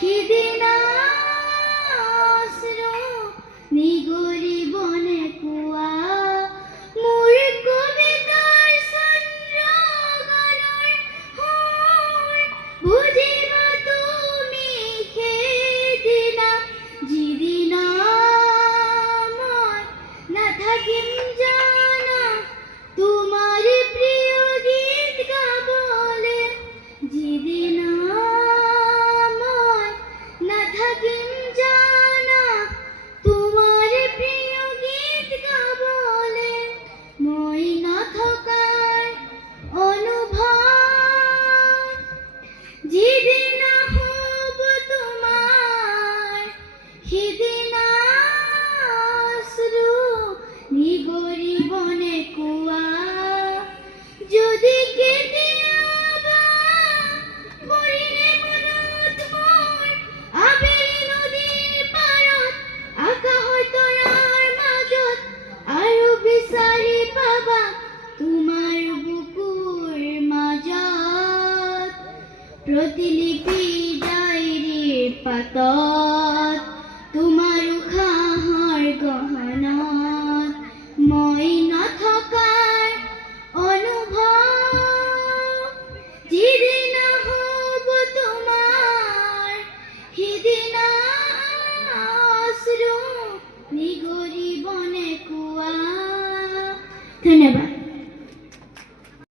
সিদিনা নিগৰি বনে কোৱা মোৰ কবিতাৰ চন্দ্ৰগানৰ সুৰ বুজিবা তুমি সেইদিনা যিদিনা মই নাথাকিম জানা তোমাৰ প্ৰিয় গীত গাবলে যিদিনা মই নাথাকিম জানা তোমাৰ প্ৰিয় গীত গাবলে মই নথকাৰ অনুভৱ যিদিনা হ'ব তোমাৰ সিদিনা নিগৰি বনে কোৱা যদি কেতিয়াবা পৰিলে মনত মোৰ আবেলি নদীৰ পাৰত আকাশৰ তৰাৰ মাজত আৰু বিচাৰি পাবা তোমাৰ বুকুৰ মাজত প্ৰতিলিপি ডায়েৰীৰ পাতত